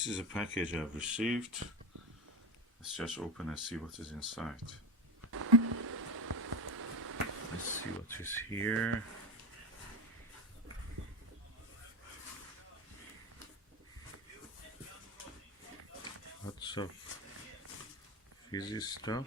This is a package I've received. Let's just open and see what is inside. Let's see what is here. Lots of fizzy stuff.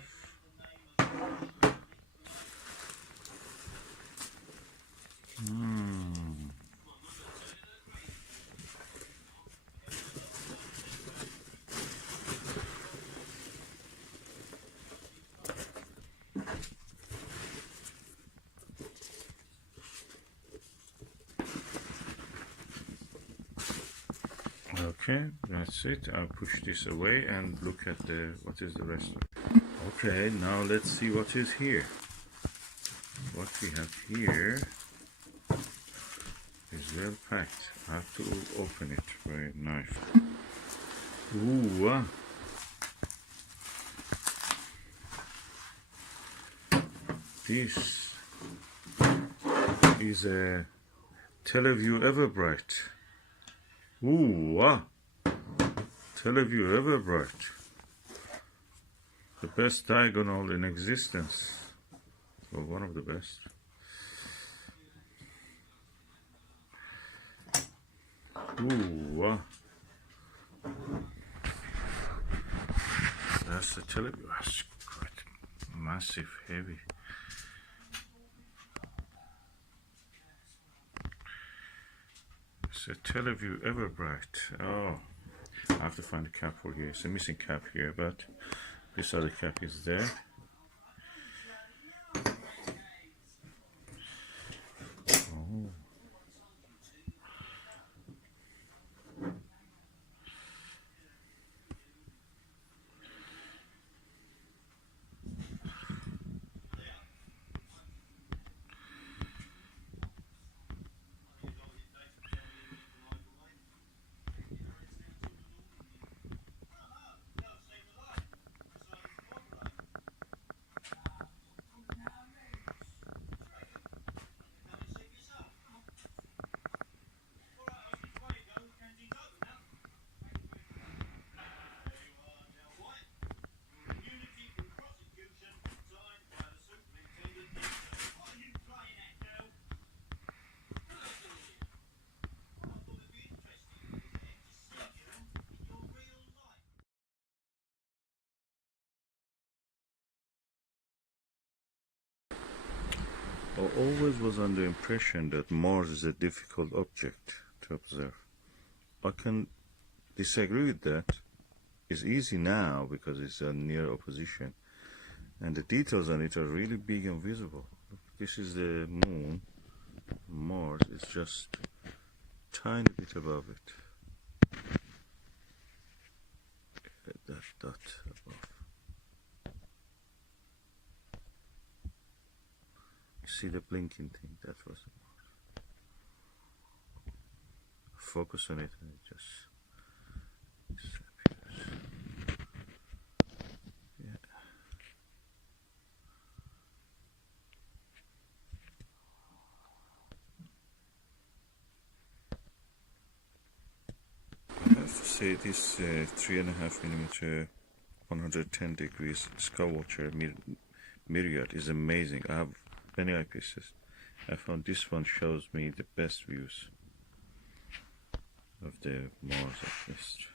Okay, that's it. I'll push this away and look at what is the rest of it. Okay, now let's see what is here. What we have here is well packed. I have to open it with a knife. Ooh, this is a Televue Everbrite. Ooh, Televue Everbrite. The best diagonal in existence. Well, one of the best. Ooh, that's the Televue. That's quite massive, heavy. It's a Televue Everbrite. Oh, I have to find a cap for here. It's a missing cap here, but this other cap is there. Oh. I always was under the impression that Mars is a difficult object to observe. I can disagree with that. It's easy now because it's a near opposition, and the details on it are really big and visible. Look, this is the moon. Mars is just tiny bit above it. That dot above. You see the blinking thing? That was the Mars. Focus on it and it just disappears. Yeah. I have to say this 3.5mm 110 degrees Skywatcher Myriad is amazing. I have many eyepieces. I found this one shows me the best views of the Mars at least.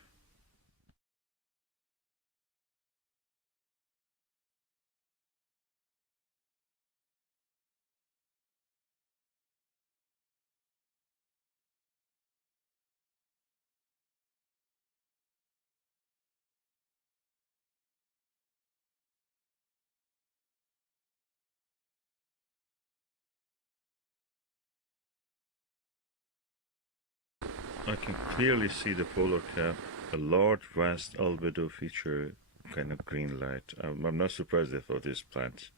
I can clearly see the polar cap, a large, vast albedo feature, kind of green light. I'm not surprised they thought this plant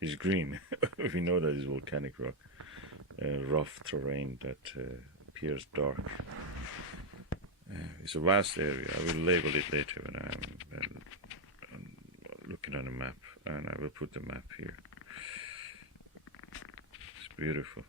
is green. We know that it's volcanic rock, rough terrain that appears dark. It's a vast area. I will label it later when I'm looking on a map, and I will put the map here. It's beautiful.